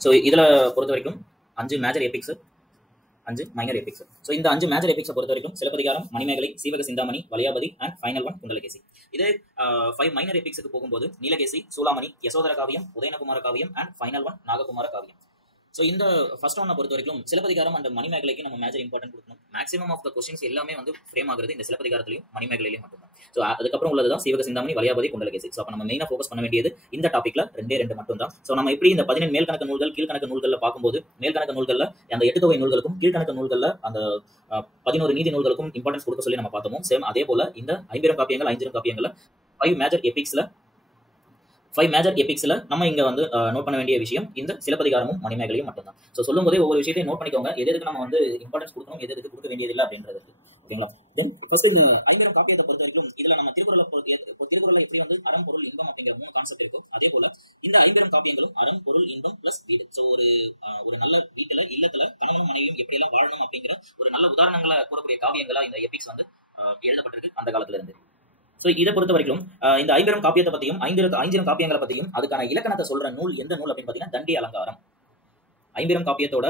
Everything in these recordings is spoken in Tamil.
ஸோ இதில் பொறுத்த வரைக்கும் 5 major epics, 5 minor epics. So இந்த 5 மேஜர் எபிக்ஸை பொறுத்த வரைக்கும் Silappatikaram, Manimekalai, Seevaka Chintamani, Valayapathi and final one Kundalakesi. இதே 5 மைனர் எபிக்ஸுக்கு போகும்போது நீலகேசி, சூளாமணி, யசோதர காவியம், உதயனகுமார காவியம் and final one Nagakumara Kaviyam. So இந்த ஃபர்ஸ்ட் ஒன்னை பொறுத்த வரைக்கும் சிலப்பதிகாரம் அண்ட் மணிமேகலைக்கு நம்ம மேஜர் இம்பார்ட்டன்ட் கொடுக்கணும். மேக்ஸிமம் ஆஃப் த கொஸ்டின்ஸ் எல்லாமே வந்து ஃப்ரேம் ஆகுறது இந்த சிலப்பதிகாரத்திலையும் மணிமேகலையிலையும் மட்டும்தான். ஸோ அதுக்கப்புறம் உள்ளது சீவக சிந்தாமணி, வலியாபதி, குண்டலகேசி. ஸோ அப்போ நம்ம மெயினாக ஃபோக்கஸ் பண்ண வேண்டியது இந்த டாப்பிக்ல 2 மட்டும் தான். ஸோ நம்ம எப்படி இந்த 17 மேல்கணக்கு நூல்கள் கீழ்கணக்கு நூல்களில் பார்க்கும்போது மேல்கணக்கு நூல்களில் அந்த 8 தொகை நூல்களுக்கும் கீழ்கணக்கு நூல்களில் அந்த 11 நீதி நூல்களுக்கும் இம்பார்ட்டன்ஸ் கொடுக்க சொல்லி நம்ம பார்த்தோமோ, சேம் அதே போல இந்த 50 காப்பியங்கள் 5 காப்பியங்கள் 5 மேஜர் எபிக்ஸ்ல நம்ம இங்க வந்து நோட் பண்ண வேண்டிய விஷயம் இந்த சிலப்பதிகாரமும் மணிமேகலையும் மட்டும்தான். ஸோ சொல்லும் போதே ஒவ்வொரு விஷயத்தையும் நோட் பண்ணிக்கோங்க, எதுக்கு நம்ம வந்து இம்பார்ட்டன்ஸ் கொடுக்கணும், எதுக்கு கொடுக்க வேண்டியதில்லை அப்படின்றது. ஓகேங்களா? தென் ஃபர்ஸ்ட் இந்த 50 காப்பியத்தை பொறுத்த வரைக்கும் இதுல நம்ம திருக்குறளை எப்படி வந்து அறம், பொருள், இன்பம் அப்படிங்கிற 3 கான்செப்ட் இருக்கும், அதே போல இந்த 50 காப்பியங்களும் அறம், பொருள், இன்பம் பிளஸ் வீடு. ஸோ ஒரு நல்ல வீட்டுல இல்லத்துல கணவனும் மனைவியும் எப்படி எல்லாம் வாழணும் அப்படிங்கிற ஒரு நல்ல உதாரணங்களை கூறக்கூடிய காவியங்களா இந்த எபிக்ஸ் வந்து எழுதப்பட்டிருக்கு அந்த காலத்துல இருந்து. ஸோ இதை பொறுத்த வரைக்கும் இந்த 50 காப்பியத்தை பத்தியும் 5 காப்பியங்களை பத்தியும் அதுக்கான இலக்கணத்தை சொல்ற நூல் எந்த நூல் அப்படின்னு பாத்தீங்கன்னா தண்டி அலங்காரம். 50 காப்பியத்தோட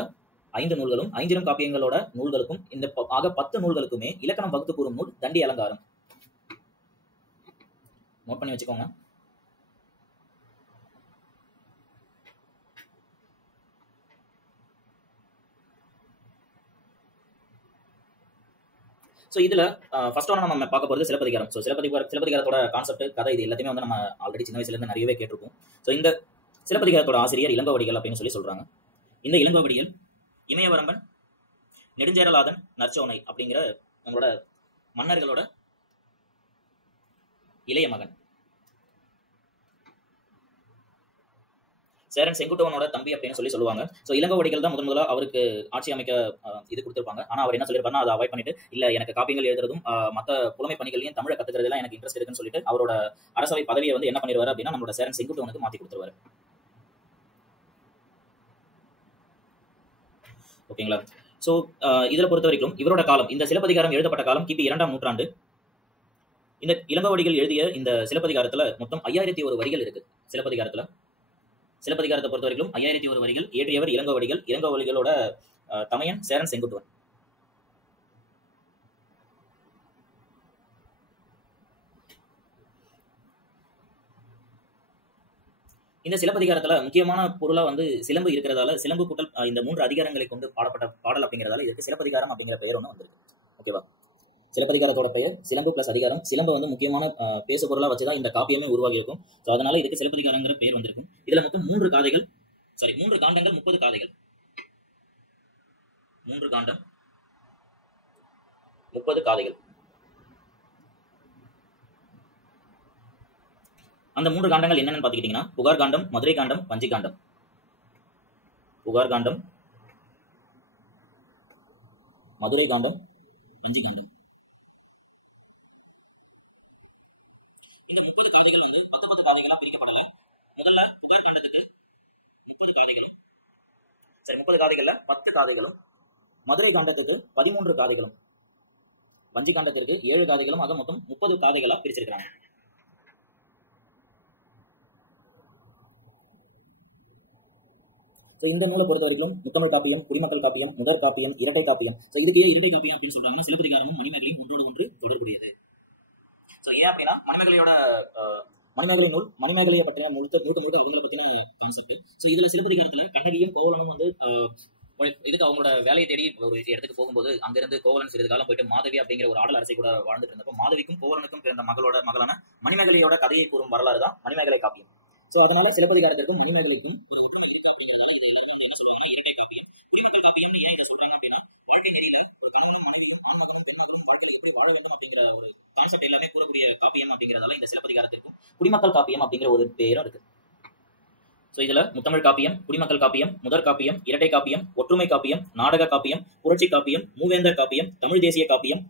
5 நூல்களும் 5 காப்பியங்களோட நூல்களுக்கும் இந்த ஆக 10 நூல்களுக்குமே இலக்கணம் வகுத்து கூறும் நூல் தண்டி அலங்காரம். நோட் பண்ணி வச்சுக்கோங்க. ஸோ இதில் ஃபர்ஸ்ட் ஒன்று நம்ம பார்க்க போகிறது சிலப்பதிகாரம். ஸோ சிலப்பதிகாரத்தோட கான்செப்ட், கதை, இது எல்லாத்தையுமே வந்து நம்ம ஆல்ரெடி சின்ன வயசுலேருந்து நிறையவே கேட்டிருப்போம். ஸோ இந்த சிலப்பதிகாரத்தோட ஆசிரியர் இளங்கோவடிகள் அப்படின்னு சொல்கிறாங்க. இந்த இளங்கோவடிகள் இமயவரம்பன், நெடுஞ்சேரலாதன், நற்சோனை அப்படிங்கிற நம்மளோட மன்னர்களோட இளைய மகன். சேரன் செங்குட்டுவனோட தம்பி அப்படின்னு சொல்லுவாங்க. ஸோ இளங்கோவடிகள் தான் முதல்ல அவருக்கு ஆட்சி அமைக்க இது கொடுத்துருப்பாங்க. ஆனால் அவர் என்ன சொல்லியிருப்பாருன்னா அதை அவாய்ட் பண்ணிட்டு, இல்லை எனக்கு காப்பியங்கள் எழுதுறதும் மற்ற புலமை பணிகளையும் தமிழை கற்றுக்கிறதுலாம் எனக்கு இன்ட்ரெஸ்ட் இருக்குன்னு சொல்லிட்டு அவரோட அரசவை பதவியை வந்து என்ன பண்ணிடுவார் அப்படின்னா நம்மளோட சேரன் செங்குட்டுவனுக்கு மாற்றி கொடுத்துருவாரு. ஓகேங்களா? ஸோ இதில் பொறுத்த வரைக்கும் இவரோட காலம், இந்த சிலப்பதிகாரம் எழுதப்பட்ட காலம் கிபி 2ஆம் நூற்றாண்டு. இந்த இளங்கோவடிகள் எழுதிய இந்த சிலப்பதிகாரத்தில் மொத்தம் 5001 வரிகள் இருக்கு. சிலப்பதிகாரத்தை பொறுத்த வரைக்கும் 5001 வரிகள். இயற்றியவர் இளங்கோவடிகள். இளங்கோவடிகளோட தமையன் சேரன் செங்குட்டுவன். இந்த சிலப்பதிகாரத்துல முக்கியமான பொருளா வந்து சிலம்பு இருக்கிறதால சிலம்பு கூட்டல் இந்த 3 அதிகாரங்களை கொண்டு பாடப்பட்ட பாடல் அப்படிங்கிறதால இதுக்கு சிலப்பதிகாரம் அப்படிங்கிற பெயர் ஒன்று வந்திருக்கு. ஓகேவா? சிலப்பதிகாரத்தோட பெயர் சிலம்பு பிளஸ் அதிகாரம். சிலம்பு வந்து முக்கியமான பேசு பொருளா வச்சுதான் இந்த காப்பியமே உருவாகி இருக்கும். ஸோ அதனால இதுக்கு சிலப்பதிகாரங்கிற பெயர் வந்திருக்கும். இதுல மொத்தம் 3 காண்டங்கள், 30 காதைகள். 3 காண்டம் 30 காதைகள். அந்த 3 காண்டங்கள் என்னன்னு பாத்துக்கிட்டீங்கன்னா புகார் காண்டம், மதுரை காண்டம், வஞ்சி காண்டம். புகார் காண்டம், மதுரை காண்டம், வஞ்சி காண்டம். இந்த 30 காதைகள் வந்து 10 காதைகளா பிரிக்கப்படல. முதல்ல புகார் காண்டத்துக்கு 30 காதைகளும், 30 காதைகள்ல 10 காதைகளும், மதுரை காண்டத்துக்கு 13 காதைகளும், வஞ்சி காண்டத்திற்கு 7 காதைகளும், ஆக மொத்தம் 30 காதைகளா பிரிச்சிருக்கிறாங்க. இந்த நூலை பொறுத்த வரைக்கும் முத்தமிழ் காப்பியம், குடிமக்கள் காப்பியம், முதற் காப்பியம், இரட்டை காப்பியம். இதுக்கு இரட்டை காப்பியம் அப்படின்னு சொல்றாங்கன்னா சிலப்பதிகாரமும் மணிமேகலையும் ஒன்றோடு ஒன்று தொடர்புடையது. ஏன் அப்படின்னா மணிமேகலை நூல், மணிமேகலையை பற்றின அவங்களை பற்றின கான்செப்ட். இதுல சிலப்பதிகாரத்துல கண்ணகியும் கோவலனும் வந்து இதுக்கு அவங்களோட வேலையை தேடி ஒரு இடத்துக்கு போகும்போது அங்கிருந்து கோவலன் சிறிது காலம் போயிட்டு மாதவி அப்படிங்கிற ஒரு ஆடல் அரசை கூட வாழ்ந்துட்டு இருந்தப்போ மாதவிக்கும் கோவலனுக்கும் பிறந்த மகளான மணிமேகலையோட கதையை கூறும் வரலாறு தான் மணிமேகலை காப்பியம். அதனால சிலப்பதிகாரத்திற்கும் மணிமேகலைக்கும் ஒரு ஒற்றுமை இருக்கு அப்படிங்கிறதால இது எல்லாரும் வந்து என்ன சொல்லுவாங்கன்னா இரட்டை காப்பியம். குடிமக்கள் காப்பியம்னு ஏன் இதை சொல்றாங்க அப்படின்னா வாழ்க்கை நெறியில ஒரு கணவனும் மனைவியும் ஆண்மகனும் பெண்மகனும் வாழ்க்கையில் எப்படி வாழ வேண்டும் அப்படிங்கிற ஒரு கான்செப்ட் எல்லாமே கூறக்கூடிய காப்பியம் அப்படிங்கிறதால இந்த சிலப்பதிகாரத்திற்கும் குடிமக்கள் காப்பியம் அப்படிங்கிற ஒரு பேரும் இருக்கு. இதுல முத்தமிழ் காப்பியம், குடிமக்கள் காப்பியம், முதற் காப்பியம், இரட்டை காப்பியம், ஒற்றுமை காப்பியம், நாடக காப்பியம், புரட்சி காப்பியம், மூவேந்தர் காப்பியம், தமிழ் தேசிய காப்பியம்,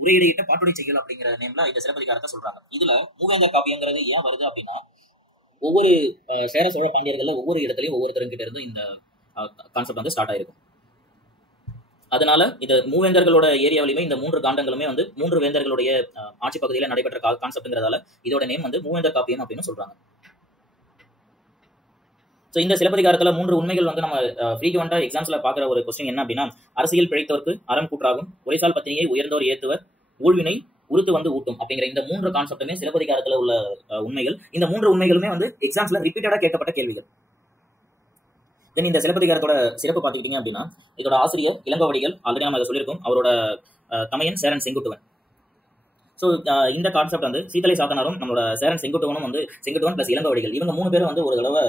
உரையிடையிட்ட பாட்டுடை செய்யல் அப்படிங்கிற நேம்ல இந்த சிலப்பதிகாரத்தை சொல்றாங்க. இதுல மூவேந்தர் காப்பியங்கிறது ஏன் வருது அப்படின்னா ஒவ்வொரு சேர சோழ பாண்டியர்கள்ல ஒவ்வொரு இடத்துலயும் ஒவ்வொருத்தருங்கிட்ட இருந்து இந்த கான்செப்ட் வந்து ஸ்டார்ட் ஆயிருக்கும். அதனால இந்த மூவேந்தர்களோட ஏரியாவிலுமே இந்த 3 காண்டங்களுமே வந்து 3 வேந்தர்களுடைய ஆட்சி பகுதியில நடைபெற்ற கான்செப்ட்ங்கிறதால இதோட நேம் வந்து மூவேந்தர் காப்பியம் அப்படின்னு சொல்றாங்க. ஸோ இந்த சிலப்பதிகாரத்தில் 3 உண்மைகள் வந்து நம்ம ஃப்ரீக்வெண்ட்டாக எக்ஸாம்ஸில் பார்க்குற ஒரு கொஸ்டின் என்ன அப்படின்னா, அரசியல் பிழைத்தோருக்கு அறம் கூற்றாகும், உரைசால் பத்தினியை உயர்ந்தோர் ஏத்துவர், ஊழ்வினை உருத்து வந்து ஊட்டும் அப்படிங்கிற இந்த 3 கான்செப்ட்டுமே சிலப்பதிகாரத்தில் உள்ள உண்மைகள். இந்த 3 உண்மைகளுமே வந்து எக்ஸாம்ஸில் ரிப்பீட்டடாக கேட்கப்பட்ட கேள்விகள். தென் இந்த சிலப்பதிகாரத்தோட சிறப்பு பார்த்துக்கிட்டீங்க அப்படின்னா, இதோட ஆசிரியர் இளங்கோவடிகள், ஆல்ரெடி நம்ம அதை சொல்லியிருக்கோம். அவரோட தமையன் சேரன் செங்குட்டுவன். ஸோ இந்த கான்செப்ட் வந்து சீத்தலை சாத்தனாரும் நம்மளோட சேரன் செங்குட்டுவனும் வந்து செங்குட்டுவன் பிளஸ் இளங்கோவடிகள் இவங்க 3 பேரும் வந்து ஒரு தடவை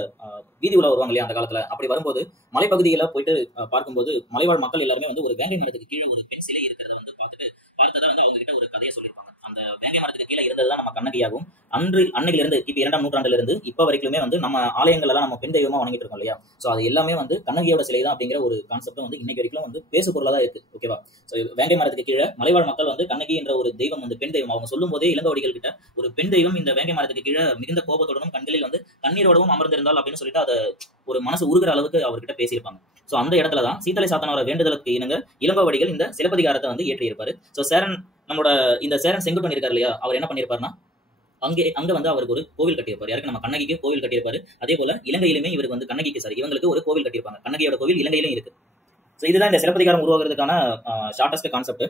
வீதி உலா வருவாங்க இல்லையா அந்த காலத்தில். அப்படி வரும்போது மலைப்பகுதியில் போயிட்டு பார்க்கும்போது மலைவாழ் மக்கள் எல்லாருமே வந்து ஒரு வேங்கை மரத்துக்கு கீழே ஒரு பெண் சிலை இருக்கிறத வந்து பார்த்ததா வந்து அவங்க கிட்ட ஒரு கதையை சொல்லியிருப்பாங்க. அந்த வேங்கை மரத்துக்கு கீழே இருந்ததுதான் நம்ம கண்ணகியாகும். அன்னையிலிருந்து கிபி 2ஆம் நூற்றாண்டிலிருந்து இப்போ வரைக்குமே வந்து நம்ம ஆலயங்கள் எல்லாம் நம்ம பெண் தெய்வமா வணங்கிட்டு இருக்கோம் இல்லையா. ஸோ அது எல்லாமே வந்து கண்ணகியோட சிலை தான் அப்படிங்கிற ஒரு கான்செப்ட் வந்து இன்னைக்கு வரைக்கும் வந்து பேசு பொருளாக தான் இருக்கு. ஓகேவா. ஸோ வேங்கை மரத்துக்கு கீழே மலைவாழ் மக்கள் வந்து கண்ணகி என்ற ஒரு தெய்வம் வந்து பெண் தெய்வம் அவங்க சொல்லும் போதே இளங்கோவடிகள் கிட்ட ஒரு பெண் தெய்வம் இந்த வேங்கை மரத்துக்கு கீழே மிகுந்த கோபத்துடனும் கண்களில் வந்து கண்ணீரோடவும் அமர்ந்திருந்தால் அப்படின்னு சொல்லிட்டு அதை ஒரு மனசு உருகிற அளவுக்கு அவர்கிட்ட பேசியிருப்பாங்க. ஸோ அந்த இடத்துல தான் சீத்தலை சாத்தனோட வேண்டுதலுக்கு இணங்க இளங்கோவடிகள் இந்த சிலப்பதிகாரத்தை வந்து ஏற்றியிருப்பாரு. ஸோ நம்மளோட இந்த சேரன் செங்குட்டுவன் இருக்காரு இல்லையா, அவர் என்ன பண்ணியிருப்பாருன்னா அங்க வந்து அவருக்கு ஒரு கோவில் கட்டியிருப்பாரு. யாருக்கு நம்ம கண்ணகிக்கு கோவில் கட்டியிருப்பாரு. அதே போல இலங்கையிலுமே இவருக்கு வந்து கண்ணகிக்கு இவங்களுக்கு ஒரு கோவில் கட்டியிருப்பாங்க. கண்ணகியோட கோவில் இலங்கையிலும் இருக்கு. ஸோ இதுதான் இந்த சிலப்பதிகாரம் உருவாகிறதுக்கான ஷார்டஸ்ட் கான்செப்ட்.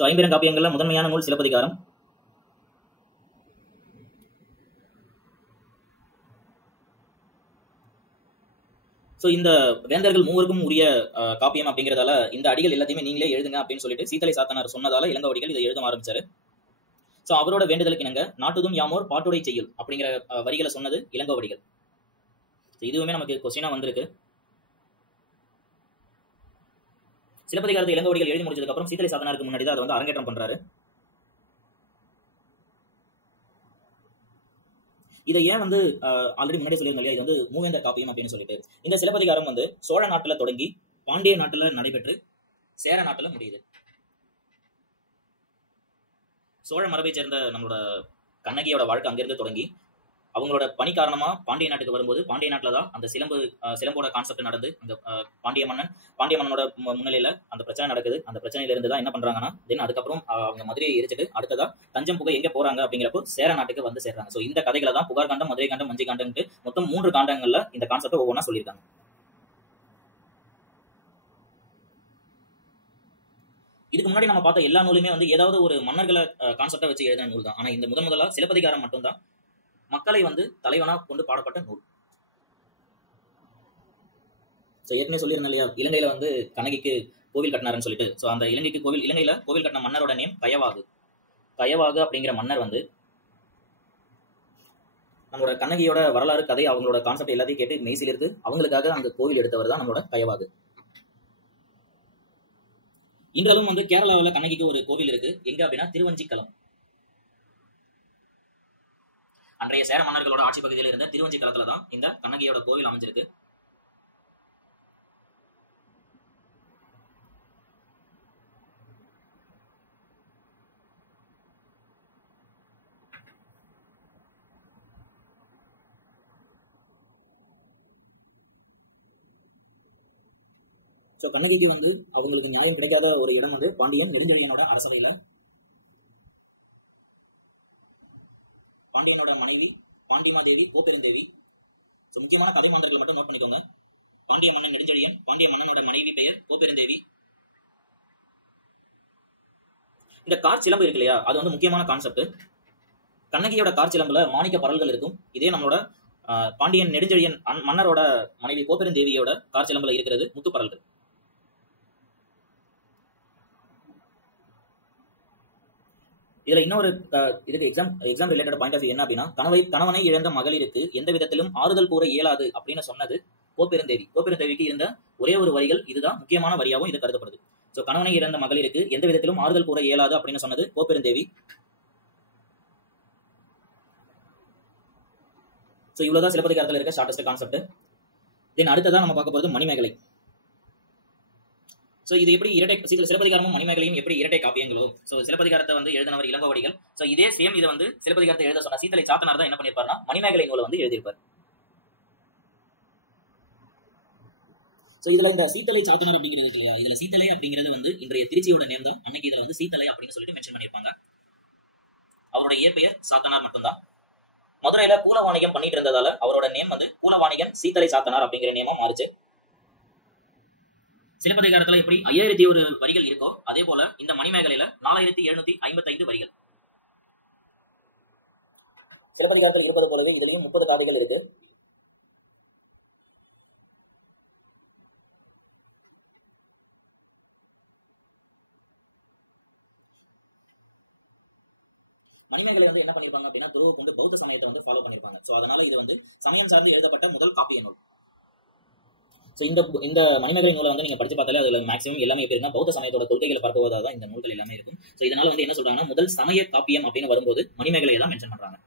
ஸோ 50 காப்பியங்கள்ல முதன்மையான நூல் சிலப்பதிகாரம். ஸோ இந்த வேந்தர்கள் 3 உரிய காப்பியம் அப்படிங்கிறதால இந்த அடிகள் எல்லாத்தையுமே நீங்களே எழுதுங்க அப்படின்னு சொல்லிட்டு சீத்தலை சாத்தனார் சொன்னதால இளங்கோவடிகள் இதை எழுத ஆரம்பிச்சாரு. ஸோ அவரோட வேண்டுதலுக்கு இணங்க நாட்டுதும் யாமோர் பாட்டுடை செய்யுள் அப்படிங்கிற வரிகளை சொன்னது இளங்கோவடிகள். இதுவுமே நமக்கு கொஸ்டினா வந்திருக்கு. சிலப்பதிகாரத்தை இளங்கோவடிகள் எழுதி முடிச்சதுக்கு அப்புறம் சீத்தலை சாத்தனாருக்கு முன்னாடி தான் அதை வந்து அரங்கேற்றம் பண்றாரு. இதை ஏன் வந்து ஆல்ரெடி முன்னாடி சொல்லியிருந்தோம் இல்லையா, இது வந்து மூவேந்தர் காப்பியம் அப்படின்னு சொல்லிட்டு. இந்த சிலப்பதிகாரம் வந்து சோழ நாட்டுல தொடங்கி பாண்டிய நாட்டுல நடைபெற்று சேர நாட்டுல முடியுது. சோழ மரபை சேர்ந்த நம்மளோட கண்ணகியோட வாழ்க்கை அங்கிருந்து தொடங்கி அவங்களோட பணி காரணமா பாண்டிய நாட்டுக்கு வரும்போது பாண்டிய நாட்டில் தான் அந்த சிலம்போட கான்செப்ட் நடந்து அந்த பாண்டிய மன்னனோட முன்னிலையில அந்த பிரச்சனை நடக்குது. அந்த பிரச்சனையில இருந்து தான் என்ன பண்றாங்கன்னா தென் அதுக்கப்புறம் அவங்க மதுரையை எரிச்சிட்டு அடுத்ததா தஞ்சம் புகை எங்க போறாங்க அப்படிங்கிறப்போ சேர நாட்டுக்கு வந்து சேர்றாங்க. ஸோ இந்த கதைகளை தான் புகார் காண்டம், மதுரை காண்டம், மஞ்சை காண்டம்ட்டு மொத்தம் 3 காண்டங்கள்ல இந்த கான்செப்ட் ஒவ்வொன்றா சொல்லியிருக்காங்க. இதுக்கு முன்னாடி நம்ம பார்த்த எல்லா நூலுமே வந்து ஏதாவது ஒரு மன்னர்களை கான்செப்டா வச்சு எழுதின நூல் தான். ஆனா இந்த முதலா சிலப்பதிகாரம் மட்டும்தான் மக்களை வந்து தலைவனா கொண்டு பாடப்பட்ட நூல். ஏற்கனவே சொல்லியிருந்தேன் இல்லையா, இலங்கையில வந்து கண்ணகிக்கு கோவில் கட்டினாருன்னு சொல்லிட்டு. ஸோ அந்த இலங்கையில கோவில் கட்டின மன்னரோட நேம் கயவாகு அப்படிங்கிற மன்னர் வந்து நம்மளோட கண்ணகியோட வரலாறு கதை அவங்களோட கான்செப்ட் எல்லாத்தையும் கேட்டு மெய்சிலிருந்து அவங்களுக்காக அங்க கோவில் எடுத்தவர் தான் நம்மளோட கயவாகு. இன்றளவும் வந்து கேரளாவில் கண்ணகிக்கு ஒரு கோவில் இருக்கு. எங்க அப்படின்னா திருவஞ்சிக்கலம். அன்றைய சேர மன்னர்களோட ஆட்சி பகுதியில் இருந்த திருவஞ்சிக்கலத்துல தான் இந்த கண்ணகியோட கோவில் அமைஞ்சிருக்கு. ஸோ கண்ணகிக்கு வந்து அவங்களுக்கு நியாயம் கிடைக்காத ஒரு இடம் வந்து பாண்டியன் நெடுஞ்செழியனோட அரசவையில. பாண்டியனோட மனைவி பாண்டிமாதேவி கோப்பெருந்தேவி. ஸோ முக்கியமான கதை மாந்தர்களை மட்டும் நோட் பண்ணிக்கோங்க. பாண்டிய மன்னன் நெடுஞ்செழியன், பாண்டிய மன்னனோட மனைவி பெயர் கோப்பெருந்தேவி. இந்த காற்சிலம்பு இருக்கு இல்லையா, அது வந்து முக்கியமான கான்செப்ட். கண்ணகியோட காற்சிலம்புல மாணிக்க பரல்கள் இருக்கும். இதே நம்மளோட பாண்டியன் நெடுஞ்செழியன் மன்னரோட மனைவி கோப்பெருந்தேவியோட காற்சிலம்புல இருக்கிறது முத்துப்பரல்கள். இதுல இன்னொரு இதுக்கு exam related point of view என்ன அப்படின்னா, கணவனை இழந்த மகளிருக்கு எந்த விதத்திலும் ஆறுதல் கூற இயலாது அப்படின்னு சொன்னது கோப்பெருந்தேவி. கோப்பெருந்தேவிக்கு இருந்த ஒரே ஒரு வரிகள் இதுதான் முக்கியமான வரியாகவும் இது கருதப்படுது. ஸோ கணவனை இழந்த மகளிருக்கு எந்த விதத்திலும் ஆறுதல் கூற இயலாது அப்படின்னு சொன்னது கோப்பெருந்தேவி. ஸோ இவ்வளவுதான் சிலப்பதிகாரத்தில் இருக்க ஷார்டஸ்ட் கான்செப்ட். தென் அடுத்ததான் நம்ம பார்க்க போகிறது மணிமேகலை. ஸோ இது எப்படி சிலப்பதிகாரமும் மணிமேகலையும் எப்படி இரட்டை காப்பியங்களோ. ஸோ சிலப்பதிகாரத்தை வந்து எழுதினவர் இளங்கோவடிகள். ஸோ இதே சேம் இதை வந்து சிலப்பதிகாரத்தை எழுத சொன்ன சீத்தலை சாத்தனார் தான் என்ன பண்ணியிருப்பாருன்னா மணிமேகலை நூலை வந்து எழுதியிருப்பார். ஸோ இதுல இந்த சீத்தலை சாத்தனார் அப்படிங்கிறது இல்லையா, இதுல சீத்தலை அப்படிங்கிறது வந்து இன்றைய திருச்சியோட நேம் தான். அன்னைக்கு இதுல வந்து சீத்தலை அப்படின்னு சொல்லிட்டு மென்ஷன் பண்ணியிருப்பாங்க. அவரோட இயற்பெயர் சாத்தனார் மட்டும்தான். மதுரையில கூல வாணிகம் பண்ணிட்டு இருந்ததால அவரோட நேம் வந்து கூலவாணிகன் சீத்தலை சாத்தனார் அப்படிங்கிற நேமா மாறுச்சு. சிலப்பதிகாரத்துல எப்படி 5001 வரிகள் இருக்கோ அதே போல இந்த மணிமேகலையில 4755 வரிகள். சிலப்பதிகாரத்தில் இருப்பது போலவே இதுலயும் 30 காதைகள் இருக்கு. மணிமேகலை வந்து என்ன பண்ணிருப்பாங்க அப்படின்னா துருவ கொண்டு பௌத்த சமயத்தை வந்து ஃபாலோ பண்ணிருப்பாங்க. சோ அதனால இது வந்து சமயம் சார்ந்து எழுதப்பட்ட முதல் காப்பிய நூல். சோ இந்த மணிமேகலை நூலை வந்து நீங்க படிச்சு பார்த்தாலே அதுல மேக்ஸிமம் எல்லாமே எப்படி இருக்குன்னா பௌத்த சமயத்தோட கொள்கைகளை பார்ப்பதாக தான் இந்த நூல்கள் எல்லாமே இருக்கும். சோ இதனால வந்து என்ன சொல்றாங்கன்னா முதல் சமய காப்பியம் அப்படின்னு வரும்போது மணிமேகலையை தான் மென்ஷன் பண்றாங்க.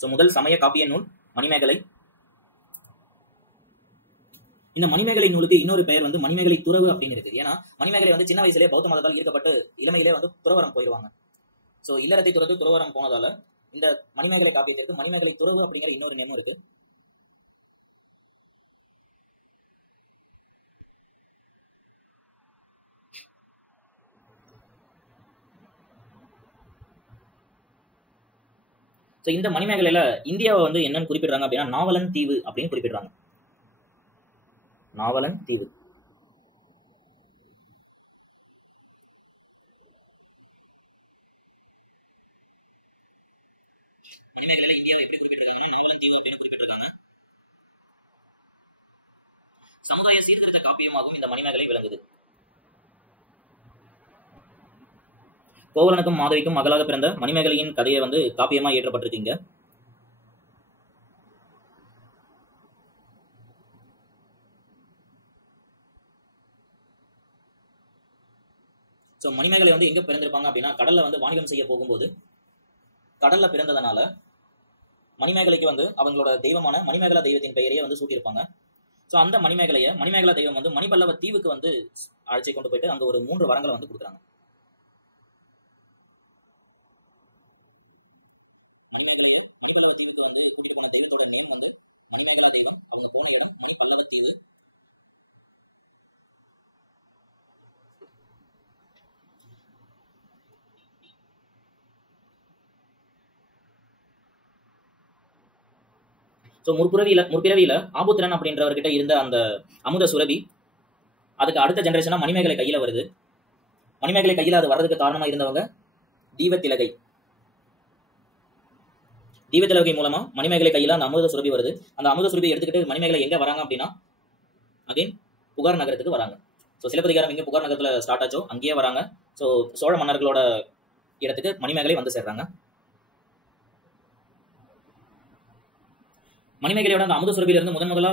சோ முதல் சமய காப்பிய நூல் மணிமேகலை. இந்த மணிமேகலை நூலுக்கு இன்னொரு பெயர் வந்து மணிமேகலை துறவு அப்படின்னு இருக்கு. ஏன்னா மணிமேகலை வந்து சின்ன வயசுலேயே பௌத்த மதத்தால் ஈர்க்கப்பட்டு இளமையிலே வந்து துறவரம் போயிடுவாங்க. சோ இல்லறத்தை துறந்து துறவரம் போனதால இந்த மணிமேகலை காப்பியத்திற்கு மணிமேகலை துறவு அப்படிங்கிற இன்னொரு நேமும் இருக்கு. சோ இந்த மணிமேகலையில இந்தியாவை வந்து என்னன்னு குறிப்பிடுறாங்க அப்படின்னா நாவலன் தீவு அப்படின்னு குறிப்பிடுறாங்க. நாவலன் தீவு. மணிமேகலையில இந்தியாவை எப்படி குறிப்பிட்டிருக்காங்க? நாவலன் தீவு அப்படின்னு குறிப்பிட்டிருக்காங்க. சமுதாய சீர்திருத்த காப்பியமாகவும் இந்த மணிமேகலை விளங்குது. கோவலனுக்கும் மாதவிக்கும் மகளாக பிறந்த மணிமேகலையின் கதையை வந்து காப்பியமா ஏற்றப்பட்டிருக்கீங்க. சோ மணிமேகலை வந்து எங்க பிறந்திருப்பாங்க அப்படின்னா கடல்ல வந்து வாணிகம் செய்ய போகும்போது கடல்ல பிறந்ததனால மணிமேகலைக்கு வந்து அவங்களோட தெய்வமான மணிமேகலா தெய்வத்தின் பெயரையே வந்து சூட்டியிருப்பாங்க. சோ அந்த மணிமேகலா தெய்வம் வந்து மணிபல்லவ தீவுக்கு வந்து அழைச்சி கொண்டு போயிட்டு அங்க ஒரு 3 வரங்களை வந்து கொடுக்குறாங்க. மணிபல்லவ தீவுக்கு வந்து கூட்டிட்டு போன தெய்வத்தோட நேம் வந்து மணிமேகலா தெய்வம். அவங்க போன இடம் மணிபல்லவ தீவு. ஸோ முற்பிறவியில ஆபுத்திரன் அப்படின்றவர்கிட்ட இருந்த அந்த அமுத சுரபி அதுக்கு அடுத்த ஜெனரேஷனா மணிமேகலை கையில வருது. மணிமேகலை கையில அது வர்றதுக்கு காரணமா இருந்தவங்க தீவத்திலகை. தீவத்திலகை மூலமா மணிமேகலை கையில அந்த அமுத சுரபி வருது. அந்த அமுத சுரபி எடுத்துக்கிட்டு மணிமேகலை எங்க வராங்க அப்படின்னா அகைன் புகார் நகரத்துக்கு வராங்க. ஸோ சிலப்பதிகாரம் எங்க புகார் நகரத்துல ஸ்டார்ட் ஆச்சோ அங்கேயே வராங்க. ஸோ சோழ மன்னர்களோட இடத்துக்கு மணிமேகலை வந்து சேர்றாங்க. மணிமேகலையோட அந்த அமுத சுரபியில இருந்து முதலா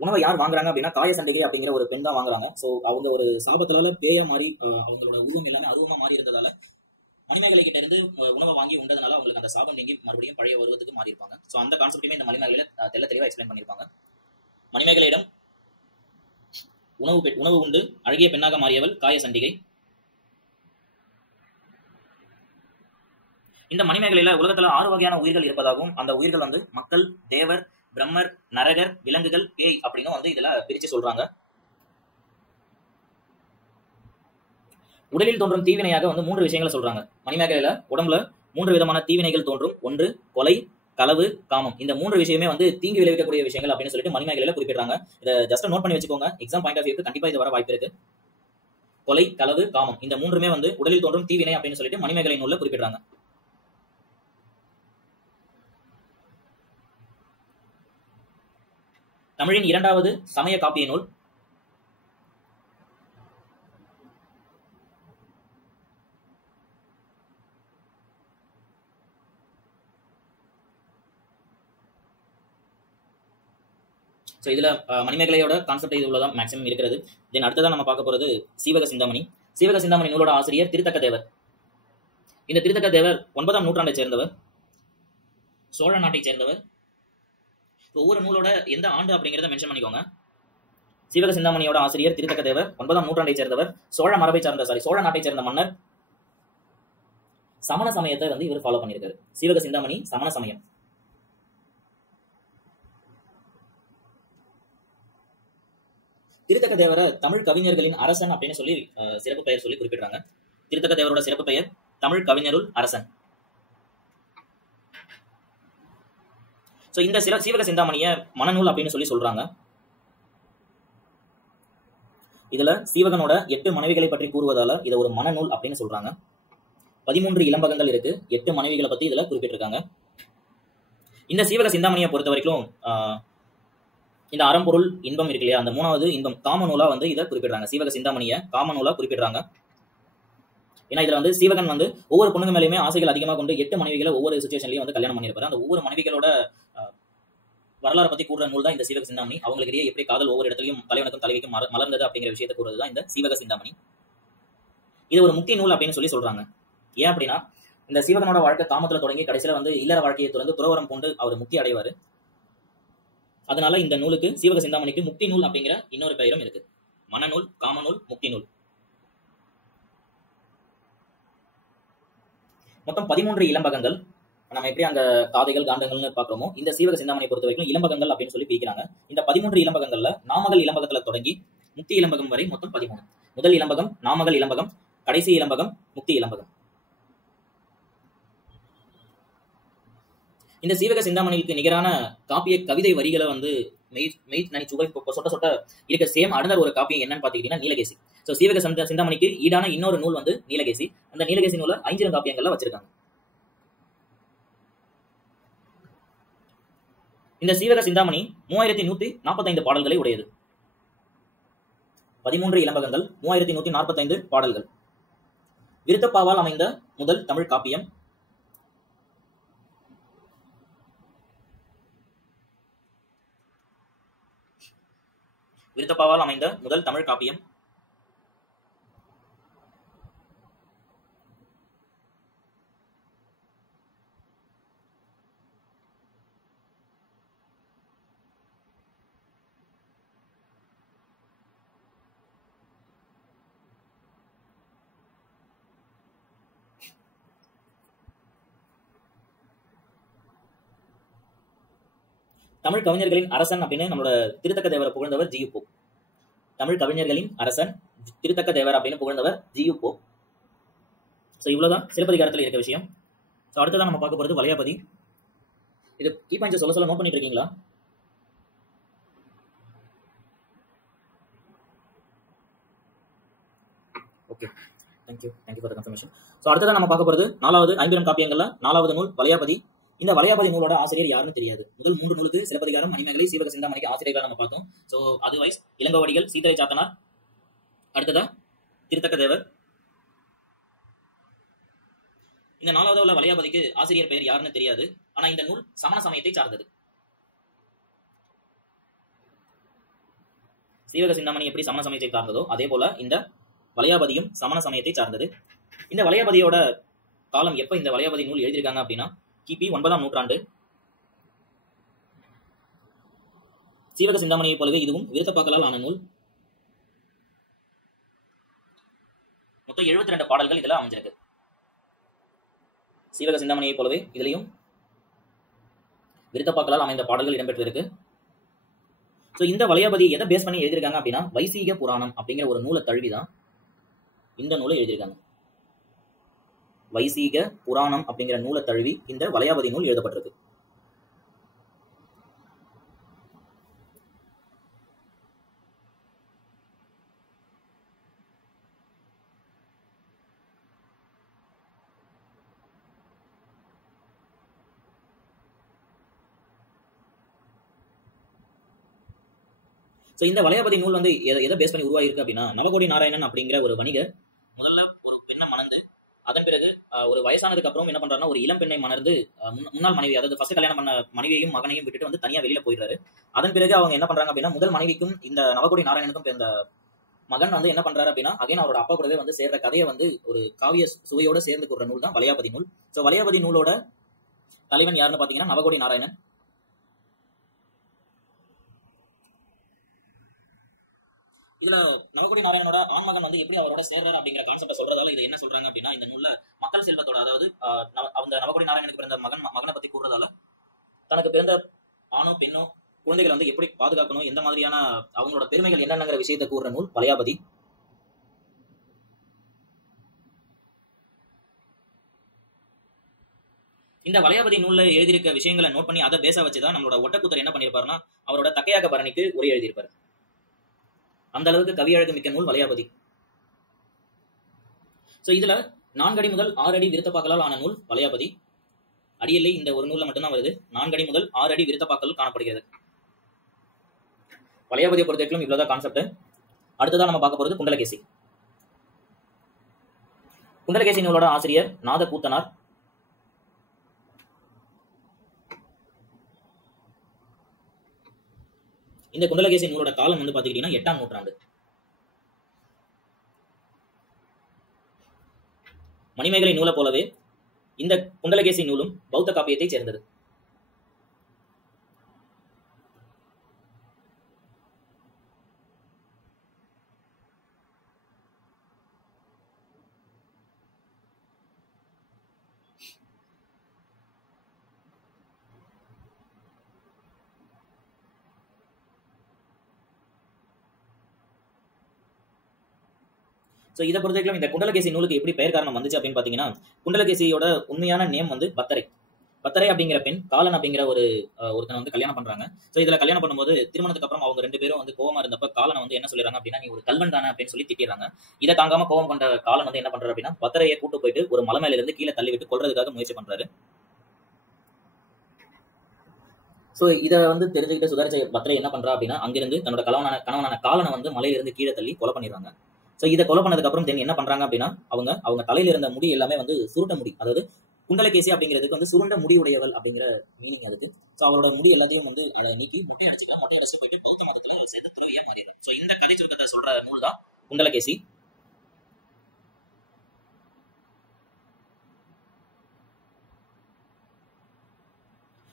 உணவை யார் வாங்குறாங்க அப்படின்னா காய சண்டிகை அப்படிங்கிற ஒரு பெண் தான் வாங்குறாங்க. ஸோ அவங்க ஒரு சாபத்தினால பேய மாறி அவங்களோட உருவம் எல்லாமே அருவமா மாறி இருந்ததால மணிமேகலை கிட்ட இருந்து உணவை வாங்கி உண்டதுனால அவங்களுக்கு அந்த சாபம் நீங்கி மறுபடியும் பழைய உருவத்துக்கு மாறி இருப்பாங்க. ஸோ அந்த கான்செப்டுமே இந்த மணிமேகலையில தெளிவா எக்ஸ்பிளைன் பண்ணியிருப்பாங்க. மணிமேகலையிடம் உணவு உண்டு அழகிய பெண்ணாக மாறியவள் காய சண்டிகை. இந்த மணிமேகலையில உலகத்துல 6 வகையான உயிர்கள் இருப்பதாகவும் அந்த உயிர்கள் வந்து மக்கள், தேவர், பிரம்மர், நரகர், விலங்குகள், பேய் அப்படின்னு வந்து இதுல பிரிச்சு சொல்றாங்க. உடலில் தோன்றும் தீவினையாக வந்து 3 விஷயங்களை சொல்றாங்க. மணிமேகலையில உடம்புல 3 விதமான தீவினைகள் தோன்றும். 1 கொலை, களவு, காமம். இந்த 3 விஷயமே வந்து தீங்கு விளைவிக்கக்கூடிய விஷயங்கள் அப்படின்னு சொல்லிட்டு மணிமேகலையில குறிப்பிடுறாங்க. இதை ஜஸ்ட் நோட் பண்ணி வச்சுக்கோங்க. எக்ஸாம் பாயிண்ட் ஆஃப் வியூக்கு கண்டிப்பா இது வர வாய்ப்பு இருக்கு. கொலை, களவு, காமம் இந்த 3மே வந்து உடலில் தோன்றும் தீவினை அப்படின்னு சொல்லிட்டு மணிமேகலை நூல்ல குறிப்பிடுறாங்க. தமிழின் 2வது சமய காப்பிய நூல். ஸோ இதுல மணிமேகலையோட கான்செப்ட் இது உள்ளதான் மேக்ஸிமம் இருக்கிறது. தென் அடுத்ததான் நம்ம பார்க்க போறது சீவக சிந்தாமணி. சீவக சிந்தாமணி நூலோட ஆசிரியர் திருத்தக்க தேவர். இந்த திருத்தக்க தேவர் 9ஆம் நூற்றாண்டை சேர்ந்தவர், சோழ நாட்டை சேர்ந்தவர். ஒவ்வொரு நூலோட எந்த ஆண்டு அப்படிங்கிறத மென்ஷன் பண்ணிக்கோங்க. சீவக சிந்தாமணியோட ஆசிரியர் திருத்தக்க தேவர், 9ஆம் நூற்றாண்டை சேர்ந்தவர், சோழ நாட்டை சேர்ந்த மன்னர். சமண சமயத்தை வந்து இவர் ஃபாலோ பண்ணியிருக்காரு. சீவக சிந்தாமணி சமண சமயம். திருத்தக்க தேவரை தமிழ் கவிஞர்களின் அரசன் அப்படின்னு சொல்லி சிறப்பு பெயர் சொல்லி குறிப்பிடுறாங்க. திருத்தக்க தேவரோட சிறப்பு பெயர் தமிழ் கவிஞருள் அரசன். ஸோ இந்த சீவக சிந்தாமணியை மனநூல் அப்படின்னு சொல்றாங்க. இதுல சீவகனோட 8 மனைவிகளை பற்றி கூறுவதால இதை ஒரு மனநூல் அப்படின்னு சொல்றாங்க. 13 இளம்பகங்கள் இருக்கு, 8 மனைவிகளை பத்தி இதுல குறிப்பிட்டிருக்காங்க. இந்த சீவக சிந்தாமணியை பொறுத்த வரைக்கும் இந்த அறம்பொருள் இன்பம் இருக்கு இல்லையா, அந்த 3வது இன்பம் காமநூலா இதை குறிப்பிடுறாங்க. சீவக சிந்தாமணியை காமநூலா குறிப்பிடுறாங்க. ஏன்னா இதுல சீவகன் ஒவ்வொரு பொண்ணுங்க மேலேயுமே ஆசைகள் அதிகமாக கொண்டு 8 மனைவிகளை ஒவ்வொரு சுச்சுவேஷன்லயும் கல்யாணம் பண்ணியிருப்பாரு. அந்த ஒவ்வொரு மனைவிகளோட வரலாறு பத்தி கூறுற நூல் தான் இந்த சீவக சிந்தாமணி. அவங்களுக்கு எப்படி காதல் ஒவ்வொரு இடத்துலயும் தலைவனுக்கும் தலைவிக்கும் மலர்ந்தது அப்படிங்கிற விஷயத்தை கூறுறதுதான் இந்த சீவக சிந்தாமணி. இது ஒரு முக்தி நூல் அப்படின்னு சொல்றாங்க. ஏன் அப்படின்னா இந்த சீவகனோட வாழ்க்கை காமத்துல தொடங்கி கடைசியில இல்லற வாழ்க்கையை தொடர்ந்து துறவரம் கொண்டு அவர் முக்தி அடைவாரு. அதனால இந்த நூலுக்கு சீவக சிந்தாமணிக்கு முக்தி நூல் அப்படிங்கிற இன்னொரு பெயரும் இருக்கு. மனநூல், காமநூல், முக்தி நூல். மொத்தம் 13 இளம்பகங்கள். நம்ம எப்படி அங்க காதைகள் காண்டங்கள்னு பாக்குறோமோ இந்த சீவக சிந்தாமணியை பொறுத்த வரைக்கும் இளம்பகங்கள் அப்படின்னு பிரிக்கிறாங்க. இந்த 13 இளம்பகங்கள்ல நாமகள் இளம்பகத்துல தொடங்கி முக்தி இளம்பகம் வரை மொத்தம் 13. முதல் இளம்பகம் நாமகள் இளம்பகம், கடைசி இளம்பகம் முக்தி இளம்பகம். இந்த சீவக சிந்தாமணிக்கு நிகரான காப்பிய கவிதை வரிகளை சுவை சொட்ட சொட்ட இருக்க சேம் அடுத்த ஒரு காப்பியம் என்னன்னு பாத்தீங்கன்னா நீலகேசி. சோ சீவக சிந்தாமணிக்கு ஈடான இன்னொரு நூல் நீலகேசி. அந்த நீலகேசி நூலை 5 காப்பியங்கள்ல வச்சிருக்காங்க. இந்த சீவக சிந்தாமணி 3145 பாடல்களை உடையது. 13 இளம்பகங்கள், 3145 பாடல்கள். விருத்தப்பாவால் அமைந்த முதல் தமிழ் காப்பியம். விருத்தப்பாவால் அமைந்த முதல் தமிழ் காப்பியம். தமிழ் கவிஞர்களின் அரசன் அப்படின்னு நம்மளோட திருத்தக்க தேவரை புகழ்ந்தவர் ஜி. யு. தமிழ் கவிஞர்களின் அரசன் திருத்தக்க தேவர் அப்படின்னு புகழ்ந்தவர் ஜி. யு. ஸோ இவ்வளவுதான் சிலப்பதிகாரத்தில் இருக்க விஷயம். ஸோ அடுத்ததான் நம்ம பார்க்க போறது வளையாபதி. இது கீ பாயிண்ட்ஸ் சொல்ல நோட் பண்ணிட்டு இருக்கீங்களா? Okay, thank you for the confirmation. So அடுத்ததான் நம்ம பார்க்க போறது 4வது 50 காப்பியங்கள்ல 4வது நூல் வளையாபதி. இந்த வளையாபதி நூலோட ஆசிரியர் யாருன்னு தெரியாது. முதல் 3 நூலுக்கு சிலப்பதிகாரம், மணிமேகலை, சீவக சிந்தாமணிக்கு ஆசிரியர்களா நம்ம பார்த்தோம். ஸோ அதுவைஸ் இளங்கோவடிகள், சீத்தலை சாத்தனார், அடுத்ததா திருத்தக்க தேவர். இந்த 4வது உள்ள வளையாபதிக்கு ஆசிரியர் பெயர் யாருன்னு தெரியாது. ஆனா இந்த நூல் சமண சமயத்தை சார்ந்தது. சீவக சிந்தாமணி எப்படி சமண சமயத்தை சார்ந்ததோ அதே போல இந்த வளையாபதியும் சமண சமயத்தை சார்ந்தது. இந்த வளையாபதியோட காலம் எப்ப இந்த வளையாபதி நூல் எழுதியிருக்காங்க அப்படின்னா கிபி 9ஆம் நூற்றாண்டு. சீவக சிந்தாமணியை போலவே இதுவும் விருத்தப்பாக்களால் ஆன நூல். மொத்தம் 72 பாடல்கள் இதுல அமைஞ்சிருக்கு. சீவக சிந்தாமணியை போலவே இதுலயும் விருத்தப்பாக்களால் அமைந்த பாடல்கள் இடம்பெற்றிருக்கு. ஸோ இந்த வளையாபதி எதை பேஸ் பண்ணி எழுதியிருக்காங்க அப்படின்னா வைசீக புராணம் அப்படிங்கிற ஒரு நூலை தழுவிதான் இந்த நூலை எழுதியிருக்காங்க. வைசீக புராணம் அப்படிங்கிற நூலை தழுவி இந்த வளையாபதி நூல் எழுதப்பட்டிருக்கு. ஸோ இந்த வளையாபதி நூல் எதை பேஸ் பண்ணி உருவாயிருக்கு அப்படின்னா நவகோடி நாராயணன் அப்படிங்கிற ஒரு வணிகர் முதல்ல ஒரு பெண்ணை மணந்து அதன் பிறகு ஒரு வயசானதுக்கு அப்புறம் என்ன பண்றாருன்னா ஒரு இளம் பெண்ணை மணந்து முன்னாள் மனைவி, அதாவது ஃபர்ஸ்ட் கல்யாணம் பண்ண மனைவியையும் மகனையும் விட்டுட்டு தனியா வெளியில போயிடுறாரு. அதன் பிறகு அவங்க என்ன பண்றாங்க அப்படின்னா முதல் மனைவிக்கும் இந்த நவகோடி நாராயணனுக்கும் பிறந்த மகன் என்ன பண்றாரு அப்படின்னா அகைன் அவரோட அப்பா கூடவே சேர்ற கதையை ஒரு காவிய சுவையோட சேர்ந்து கூடுற நூல் தான் வளையாபதி நூல். ஸோ வளையாபதி நூலோட தலைவன் யாருன்னு பாத்தீங்கன்னா நவகோடி நாராயணன். இதுல நவகோடி நாராயணனோட ஆண்மகன் எப்படி அவரோட சேர்றாரு அப்படிங்கிற கான்செப்ட சொல்றதால இது என்ன சொல்றாங்க அப்படின்னா இந்த நூல்ல மக்கள் செல்வத்தோட, அதாவது அந்த நவகோடி நாராயணனுக்கு பிறந்த மகனை பத்தி கூறுறதால தனக்கு பிறந்த ஆணோ பெண்ணோ குழந்தைகள் எப்படி பாதுகாக்கணும், எந்த மாதிரியான அவங்களோட பெருமைகள் என்னங்கிற விஷயத்தை கூறுற நூல் வளையாபதி. இந்த வளையாபதி நூல்ல எழுதியிருக்க விஷயங்களை நோட் பண்ணி அதை பேச வச்சுதான் நம்மளோட ஒட்டக்கூத்தர் என்ன பண்ணிருப்பாருன்னா அவரோட தக்கையாக பரணிக்கு உரை எழுதியிருப்பாரு. அந்த அளவுக்கு கவியழகு மிக்க நூல் வளையாபதி. சோ இதுல 4 அடி முதல் 6 அடி விருத்தப்பாக்களால் ஆன நூல் வளையாபதி. அடியில்லை, இந்த ஒரு நூல்ல மட்டும்தான் வருது. 4 அடி முதல் 6 அடி விருத்தப்பாக்கள் காணப்படுகிறது. வளையாபதியை பொறுத்தவரைக்கும் இவ்வளவுதான் கான்செப்ட். அடுத்ததான் நம்ம பார்க்க போறது குண்டலகேசி. குண்டலகேசி நூலோட ஆசிரியர் நாத கூத்தனார். இந்த குண்டலகேசி நூலோட காலம் வந்து பாத்துக்கிட்டீங்கன்னா 8ஆம் நூற்றாண்டு. மணிமேகலை நூலை போலவே இந்த குண்டலகேசி நூலும் பௌத்த காப்பியத்தை சேர்ந்தது. ஸோ இதை பொறுத்தவரைக்கும் இந்த குண்டலகேசி நூலுக்கு எப்படி பெயர் காரணம் வந்துச்சு அப்படின்னு பார்த்தீங்கன்னா, குண்டலகேசியோட உண்மையான நேம் வந்து பத்தரை. பத்தரை அப்படிங்கிற பெண் காலன் அப்படிங்கிற ஒருத்தனை வந்து கல்யாணம் பண்றாங்க. ஸோ இதுல கல்யாணம் பண்ணும்போது திருமணத்துக்கு அப்புறம் அவங்க 2 பேரும் வந்து கோவமா இருந்தப்ப காலனை வந்து என்ன சொல்லிடுறாங்க அப்படின்னா, நீ ஒரு கல்வன் தானே அப்படின்னு சொல்லி திட்டிடுறாங்க. இதை தாங்காம கோவம் கொண்ட காலன் வந்து என்ன பண்றாரு அப்படின்னா, பத்தரையை கூட்டு போயிட்டு ஒரு மலை மேல இருந்து கீழே தள்ளி விட்டு கொல்றதுக்காக முயற்சி பண்றாரு. ஸோ இதை வந்து தெரிஞ்சுக்கிட்டு சுதாரிச்ச பத்திரை என்ன பண்றா அப்படின்னா, அங்கிருந்து தன்னோட கணவனான காலனை வந்து மலையிலிருந்து கீழே தள்ளி கொலை பண்ணிடுறாங்க. ஸோ இதை கொலை பண்ணதுக்கு அப்புறம் தென் என்ன பண்றாங்க அப்படின்னா, அவங்க தலையில இருந்த முடி எல்லாமே வந்து சுருட்ட முடி, அதாவது குண்டலகேசி அப்படிங்கிறதுக்கு வந்து சுருண்ட முடி உடையவள் அப்படிங்கிற மீனிங் அதுக்கு. ஸோ அவரோட முடி எல்லாத்தையும் வந்து அதை நீக்கி மொட்டை அடிச்சுக்கலாம். மொட்டை அடிச்சு போயிட்டு பௌத்த மதத்துல செய்த துறவியா மாறிடுறாங்க. ஸோ இந்த கதை சுருக்கத்தை சொல்ற நூல் தான் குண்டலகேசி.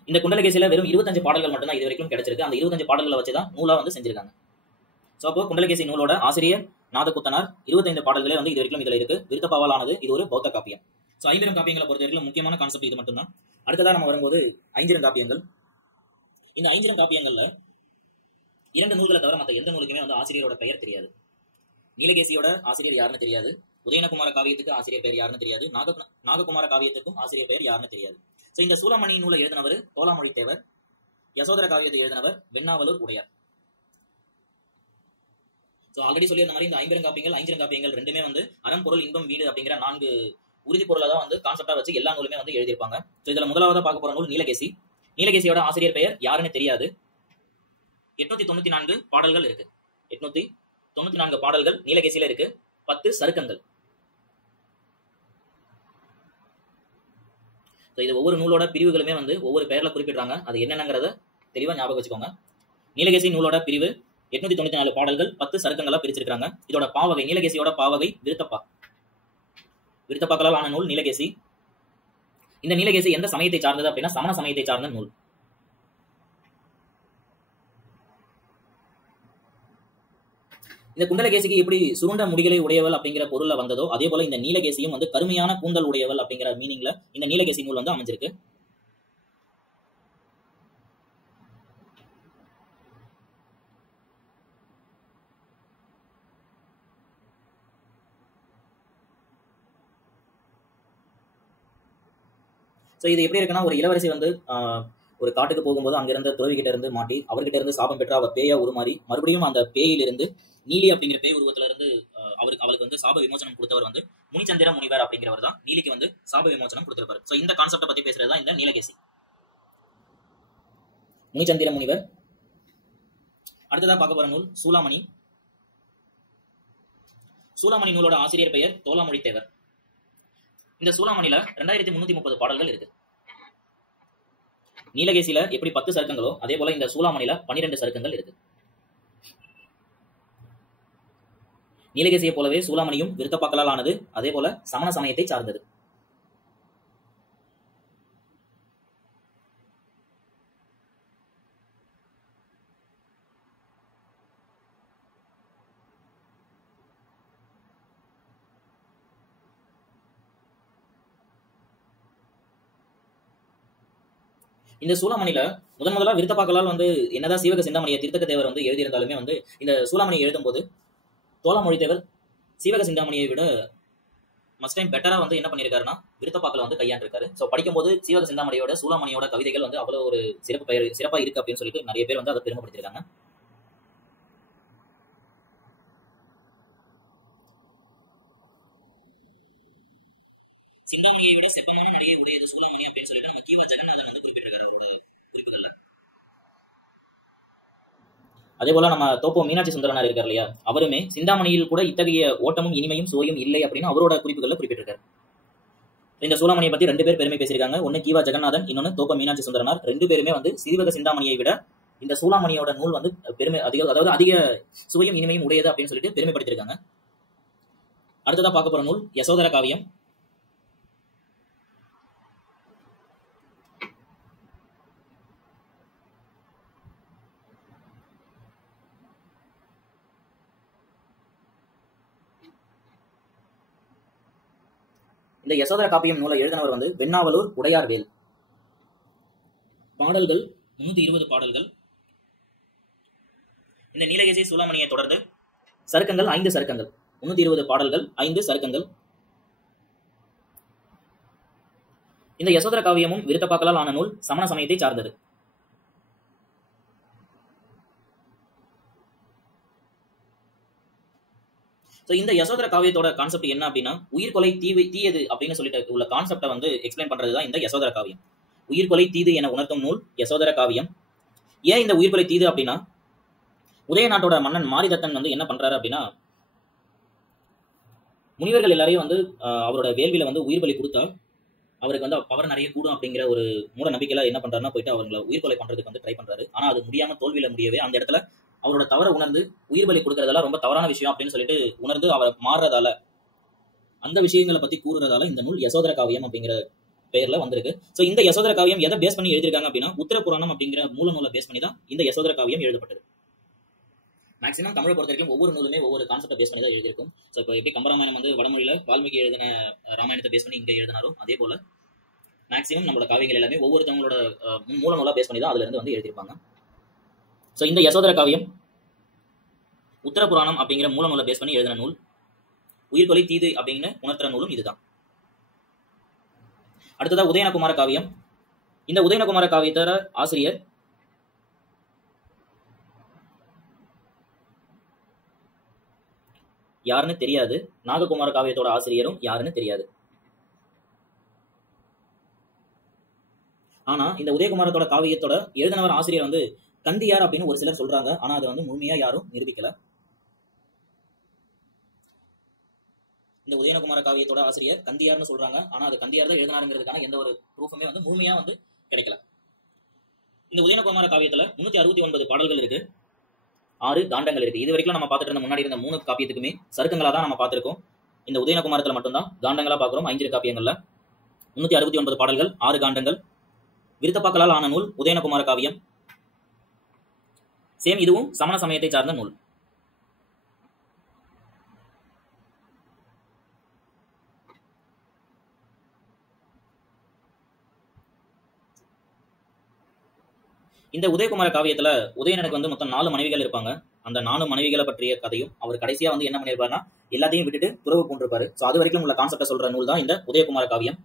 இந்த குண்டலகேசியில வெறும் 25 பாடல்கள் மட்டும்தான் இது வரைக்கும் கிடைச்சிருக்கு. அந்த 25 பாடல்களை வச்சுதான் நூலா வந்து செஞ்சிருக்காங்க. ஸோ அப்போ குண்டலகேசி நூலோட ஆசிரியர் நாதகுத்தனார். 25 பாடல்களே வந்து இது வரைக்கும் இதுல இருக்கு. விருத்தப்பாவால் ஆனது இது ஒரு பௌத்த காப்பியம். ஸோ 5 காப்பியங்களை பொறுத்த வரைக்கும் முக்கியமான கான்செப்ட் இது மட்டும்தான். அடுத்ததா நம்ம வரும்போது 5 காப்பியங்கள். இந்த 5 காப்பியங்கள்ல 2 நூல்களை தவிர மற்ற எந்த நூலுக்குமே வந்து ஆசிரியரோட பெயர் தெரியாது. நீலகேசியோட ஆசிரியர் யாருன்னு தெரியாது. உதயனகுமார காவியத்துக்கு ஆசிரியர் பெயர் யாருன்னு தெரியாது. நாககுமார காவியத்துக்கும் ஆசிரியர் பெயர் யாருன்னு தெரியாது. ஸோ இந்த சூலமணி நூலை எழுதினவர் தோலாமொழி தேவர். யசோதர காவியத்தை எழுதினவர் வெண்ணாவலூர் உடையார். ஸோ ஆல்ரெடி சொல்லி அந்த மாதிரி இந்த 5 காப்பியங்கள் ரெண்டுமே வந்து அறம், பொருள், இன்பம், வீடு அப்படிங்கிற 4 உறுதி பொருளை தான் வந்து கான்செப்டா வச்சு எல்லா நூலுமே வந்து எழுதியிருப்பாங்க. ஸோ இதுல முதலாவதா பார்க்க போற நூல் நீலகேசி. நீலகேசியோட ஆசிரியர் பெயர் யாருன்னு தெரியாது. 894 பாடல்கள் இருக்கு. 894 பாடல்கள் நீலகேசியில இருக்கு. 10 சருக்கங்கள். இது ஒவ்வொரு நூலோட பிரிவுகளுமே வந்து ஒவ்வொரு பெயர்ல குறிப்பிடுறாங்க. அது என்னங்கிறத தெளிவா ஞாபகம் வச்சுக்கோங்க. நீலகேசி நூலோட பிரிவு 894 பாடல்கள் 10 சருக்கங்களா பிரிச்சிருக்காங்க. இதோட பாவகை, நீலகேசியோட பாவகை விருத்தப்பா. விருத்தப்பாக்களால் ஆன நூல் நீலகேசி. இந்த நீலகேசி எந்த சமயத்தை சார்ந்தது அப்படின்னா சமண சமயத்தை சார்ந்த நூல். இந்த குண்டலகேசிக்கு எப்படி சுருண்ட முடிகளை உடையவள் அப்படிங்கிற பொருள்ல வந்ததோ அதே போல இந்த நீலகேசியும் வந்து கருமையான கூந்தல் உடையவள் அப்படிங்கிற மீனிங்ல இந்த நீலகேசி நூல் வந்து அமைஞ்சிருக்கு. ஸோ இது எப்படி இருக்குன்னா, ஒரு இளவரசி வந்து ஒரு காட்டுக்கு போகும்போது அங்கிருந்த துறவிகிட்ட இருந்து மாட்டி அவர்கிட்ட இருந்து சாபம் பெற்று அவர் பேயா உருமாறி மறுபடியும் அந்த பேயிலிருந்து நீலி அப்படிங்கிற பேய் உருவத்துல இருந்து அவளுக்கு வந்து சாப விமோசனம் கொடுத்தவர் வந்து முனிச்சந்திர முனிவர் அப்படிங்கிறவர் தான் நீலிக்கு வந்து சாப விமோசனம் கொடுத்திருப்பாரு. ஸோ இந்த கான்செப்டை பத்தி பேசுறதுதான் இந்த நீலகேசி. முனிச்சந்திர முனிவர். அடுத்ததான் பார்க்க போற நூல் சூலாமணி. சூலாமணி நூலோட ஆசிரியர் பெயர் தோலாமொழி தேவர். இந்த சூலாமணியில 2330 பாடல்கள் இருக்கு. நீலகேசியில எப்படி 10 சருக்கங்களோ அதே போல இந்த சூலாமணியில 12 சருக்கங்கள் இருக்கு. நீலகேசியை போலவே சூலாமணியும் விருத்தப்பாக்களால் ஆனது, அதே போல சமண சமயத்தை சார்ந்தது. இந்த சூலாமணியில முதலா விருத்தப்பாக்களால் வந்து என்னதான் சீவக சிந்தாமணியை தீர்த்தக தேவர் வந்து எழுதியிருந்தாலுமே வந்து இந்த சூலாமணி எழுதும் போது தோலாமொழி தேவர் சீவக சிந்தாமணியை விட மஸ்ட் டைம் பெட்டரா வந்து என்ன பண்ணியிருக்காருன்னா விருத்தப்பாக்களை வந்து கையாண்டிருக்காரு. ஸோ படிக்கும்போது சீவக சிந்தாமணியோட சூளாமணியோட கவிதைகள் வந்து அவ்வளவு ஒரு சிறப்பா இருக்கு அப்படின்னு சொல்லிட்டு நிறைய பேர் வந்து அதை பெருமைப்படுத்திருக்காங்க. சிந்தாமணியை விட செப்பமான நடையை உடையது சூளாமணி அப்படின்னு சொல்லிட்டு நம்ம கீவா ஜெகநாதன் வந்து குறிப்பிட்டிருக்காரு அவரோட குறிப்புகள்ல. அதே போல நம்ம தோப்போ மீனாட்சி சுந்தரனார் இருக்கார் இல்லையா, அவருமே சிந்தாமணியில் கூட இத்தகைய ஓட்டமும் இனிமையும் சுவையும் இல்லை அப்படின்னு அவரோட குறிப்புகள்ல குறிப்பிட்டிருக்காரு. இந்த சூளாமணியை பத்தி 2 பேர் பெருமை பேசியிருக்காங்க. ஒன்னு கீவா ஜெகநாதன், இன்னொன்னு தோப்போ மீனாட்சி சுந்தரனார். 2 பேருமே வந்து சீவக சிந்தாமணியை விட இந்த சூளாமணியோட நூல் வந்து பெருமை அதிக சுவையும் இனிமையும் உடையது அப்படின்னு சொல்லிட்டு பெருமைப்படுத்திருக்காங்க. அடுத்ததா பார்க்க போற நூல் யசோதர காவியம். இந்த யசோதர காப்பியம் நூலை எழுதினவர் வந்து வெண்ணாவலூர் உடையார்வேல். பாடல்கள் 320 பாடல்கள். இந்த நீலகேசி சூளாமணியை தொடர்ந்து சருக்கங்கள் 5 சருக்கங்கள். 320 பாடல்கள், 5 சருக்கங்கள். இந்த யசோதர காவியமும் விருத்தப்பாக்களால் ஆன நூல் சமண சமயத்தை சார்ந்தது. இந்த யசோதர காவியத்தோட கான்செப்ட் என்ன அப்படின்னா, உயிர்கொலை தீயது அப்படின்னு சொல்லிட்டு உள்ள கான்செப்டை வந்து எக்ஸ்பிளைன் பண்றதுதான் இந்த யசோதர காவியம். உயிர்கொலை தீது என உணர்த்தும் நூல் யசோதர காவியம். ஏன் இந்த உயிர்கொலை தீது அப்படின்னா, உதய நாட்டோட மன்னன் மாரிதத்தன் வந்து என்ன பண்றாரு அப்படின்னா, முனிவர்கள் எல்லாரையும் வந்து அவரோட வேள்வியில வந்து உயிர் பலி கொடுத்தா அவருக்கு வந்து பவர் நிறைய கூடும் அப்படிங்கிற ஒரு மூட நம்பிக்கையில என்ன பண்றாருன்னா போயிட்டு அவங்களை உயிர்கொலை பண்றதுக்கு வந்து ட்ரை பண்றாரு. ஆனா அது முடியாம தோல்வியில முடியவே அந்த இடத்துல அவரோட தவறை உணர்ந்து உயிர் பலி கொடுக்கறதெல்லாம் ரொம்ப தவறான விஷயம் அப்படின்னு சொல்லிட்டு உணர்ந்து அவர் மாறுறதால, அந்த விஷயங்களை பத்தி கூறுறதால இந்த நூல் யசோதர காவியம் அப்படிங்கிற பெயர்ல வந்திருக்கு. இந்த யசோதர காவியம் எதை பேஸ் பண்ணி எழுதிருக்காங்க அப்படின்னா, உத்தர புராணம் அப்படிங்கிற மூல நூலை பேஸ் பண்ணி தான் இந்த யசோதர காவியம் எழுதப்பட்டது. மேக்ஸிமம் தமிழை பொறுத்த வரைக்கும் ஒவ்வொரு நூலுமே ஒவ்வொரு கான்செப்டை பேஸ் பண்ணி தான் எழுதியிருக்கும். இப்போ எப்படி கம்பராமாயணம் வந்து வடமொழியில வால்மீகி எழுதின ராமாயணத்தை பேஸ் பண்ணி இங்க எழுதினாரோ, அதே போல மேக்ஸிமம் நம்மளோட காவியங்கள் எல்லாமே ஒவ்வொருத்தவங்களோட மூல நூலா பேஸ் பண்ணி தான் அதுல இருந்து வந்து எழுதியிருப்பாங்க. இந்த யசோதர காவியம் உத்தர புராணம் அப்படிங்கிற மூல நூலை பேஸ் பண்ணி எழுதின நூல். உயிர்கொலை தீது அப்படின்னு உணர்த்துற நூலும் இதுதான். அடுத்ததா உதயனகுமார காவியம். இந்த உதயனகுமார காவியத்தோட ஆசிரியர் யாருன்னு தெரியாது. நாககுமார காவியத்தோட ஆசிரியரும் யாருன்னு தெரியாது. ஆனா இந்த உதயகுமாரத்தோட காவியத்தோட எழுதினவர் ஆசிரியர் வந்து கந்தியார் அப்படின்னு ஒரு சிலர் சொல்றாங்க. ஆனா அதை வந்து முழுமையா யாரும் நிரூபிக்கல. இந்த உதயனகுமார காவியத்தோட ஆசிரியர் கந்தியார்னு சொல்றாங்க. ஆனா அது கந்தியார் தான் எழுதினாருங்கிறதுக்கான எந்த ஒரு ப்ரூஃபுமே வந்து முழுமையா வந்து கிடைக்கல. இந்த உதயனகுமார காவியத்துல 369 பாடல்கள் இருக்கு, 6 காண்டங்கள் இருக்கு. இது வரைக்கும் நம்ம பார்த்துட்டு இருந்த முன்னாடி இருந்த 3 காப்பியத்துக்குமே சருக்கங்களா தான் நம்ம பார்த்திருக்கோம். இந்த உதயனகுமாரத்துல மட்டும்தான் காண்டங்களா பார்க்கிறோம். 5 காப்பியங்கள்ல 369 பாடல்கள், 6 காண்டங்கள். விருத்தப்பாக்களால் ஆன நூல் உதயனகுமார காவியம். சேம் இதுவும் சமண சமயத்தை சார்ந்த நூல். இந்த உதயகுமார காவியத்துல உதயனனுக்கு வந்து மொத்தம் 4 மனைவிகள் இருப்பாங்க. அந்த 4 மனைவிகளை பற்றிய கதையும் அவர் கடைசியா வந்து என்ன பண்ணிருப்பாருன்னா எல்லாத்தையும் விட்டுட்டு துறவு பூண்டிருப்பாரு. அது வரைக்கும் உள்ள கான்செப்டை சொல்ற நூல் தான் இந்த உதயகுமார காவியம்.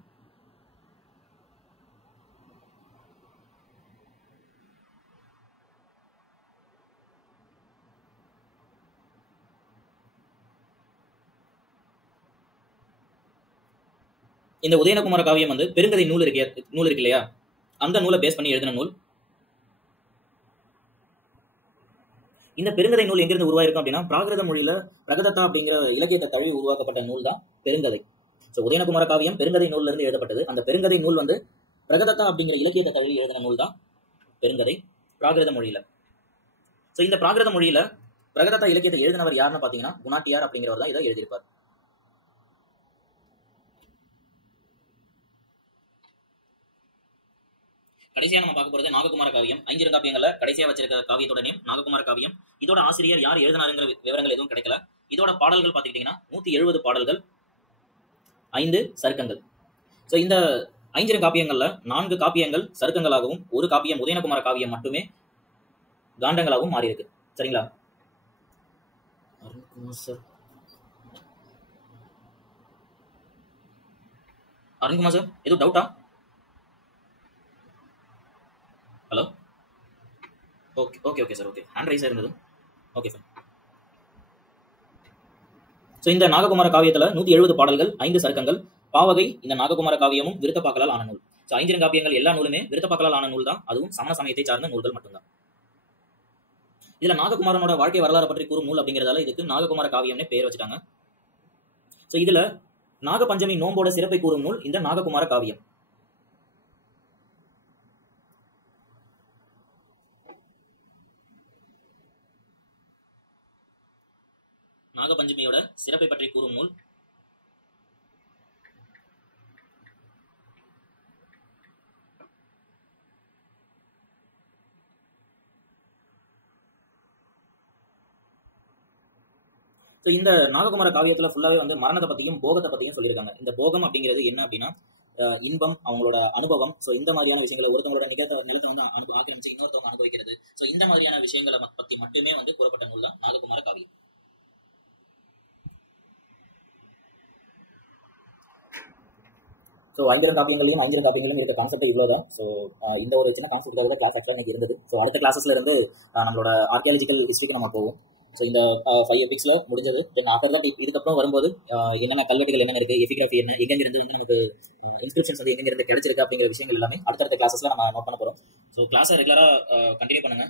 இந்த உதயனகுமார காவியம் வந்து பெருங்கதை நூல் இருக்கு இல்லையா, அந்த நூலை பேஸ் பண்ணி எழுதின நூல். இந்த பெருங்கதை நூல் எங்கிருந்து உருவாயிருக்கும் அப்படின்னா, பிராகிருத மொழியில பிரகதத்தா அப்படிங்கிற இலக்கியத்தை தழுவி உருவாக்கப்பட்ட நூல் தான் பெருங்கதை. உதயனகுமார காவியம் பெருங்கதை நூல்ல இருந்து எழுதப்பட்டது. அந்த பெருங்கதை நூல் வந்து பிரகதத்தா அப்படிங்கிற இலக்கியத்தை தழுவி எழுதின நூல் தான் பெருங்கதை பிராகிருத மொழியில. இந்த பிராகிருத மொழியில பிரகதத்தா இலக்கியத்தை எழுதினவர் யாருன்னு பாத்தீங்கன்னா குணாட்டியார் அப்படிங்கிறவர் தான் இதை எழுதியிருப்பார். கடைசியா நம்ம பார்க்க போறது நாககுமார காவியம். 5 காப்பியங்கள்ல கடைசியா வச்சிருக்க காவியத்தோட நேம் நாககுமார காவியம். இதோட ஆசிரியர் யார் எழுதினாருங்கிற விவரங்கள் எதுவும் கிடைக்கல. இதோட பாடல்கள் பாத்துக்கிட்டீங்கன்னா 170 பாடல்கள், 5 சருக்கங்கள். இந்த 5 காப்பியங்கள்ல 4 காப்பியங்கள் சருக்கங்களாகவும் 1 காப்பியம் உதயனகுமார காவியம் மட்டுமே காண்டங்களாகவும் மாறி இருக்கு. சரிங்களா? அருண்குமார் சார், எதுவும் டவுட்டா? Hello. Okay okay okay sir, okay. Hand ரைஸாக இருந்தது. Okay sir. ஸோ இந்த நாககுமார காவியத்தில் 170 பாடல்கள், 5 சருக்கங்கள், பாவகை. இந்த நாககுமார காவியமும் விருத்தப்பாக்களால் ஆன நூல். ஸோ ஐந்திரங்காப்பியங்கள் எல்லா நூலுமே விருத்தப்பாக்களால் ஆன நூல் தான். அதுவும் சமண சமயத்தை சார்ந்த நூல்கள் மட்டும்தான். இதுல நாககுமாரனோட வாழ்க்கை வரலாறு பற்றி கூறும் நூல் அப்படிங்கிறதால இதுக்கு நாககுமார காவியம்னே பேர் வச்சுட்டாங்க. ஸோ இதுல நாகபஞ்சமி நோம்போட சிறப்பை கூறும் நூல் இந்த நாககுமார காவியம். நாகபஞ்சமியோட சிறப்பை பற்றி கூறும் நூல் ஸோ இந்த நாககுமார காவியத்துல ஃபுல்லாவே வந்து மரணத்தை பத்தியும் போகத்தை பத்தியும் சொல்லியிருக்காங்க. இந்த போகம் அப்படிங்கிறது என்ன அப்படின்னா இன்பம், அவங்களோட அனுபவம். ஸோ இந்த மாதிரியான விஷயங்களை ஒருத்தவங்களோட நிலத்தை வந்து ஆக்கிரமிச்சு இன்னொருத்தவங்க அனுபவிக்கிறது. ஸோ இந்த மாதிரியான விஷயங்களை பத்தி மட்டுமே வந்து கூறப்பட்ட நூல் தான் நாககுமார காவியம். ஸோ ஐந்திரங்காப்பியங்களும் இருக்க கான்செப்ட் இவ்வளோதான். ஸோ இந்த ஒரு சின்ன கான்செப்ட் கிளாஸ் ஆக்சுவலாக எனக்கு இருந்தது. ஸோ அடுத்த கிளாஸஸ்ல இருந்து நம்மளோட ஆர்கியாலஜிக்கல் ஹிஸ்டரிக்கு நம்ம போவோம். ஸோ இந்த 5 எபிக்ஸ்ல முடிஞ்சது. தென் ஆஃப்டர் தான் இதுக்கப்புறம் வரும்போது என்னென்ன கல்வெட்டுகள் என்னென்ன இருக்கு, எபிகிராஃபி என்ன, எங்கெங்கிருந்து வந்து நமக்கு இன்ஸ்கிரிப்ஷன்ஸ் வந்து எங்கெங்கிருந்து கிடைச்சிருக்கு அப்படிங்கிற விஷயங்கள் எல்லாமே அடுத்தடுத்த கிளாஸஸ்ல நம்ம நோட் பண்ண போறோம். ஸோ கிளாஸை ரெகுலராக கண்டினியூ பண்ணுங்க.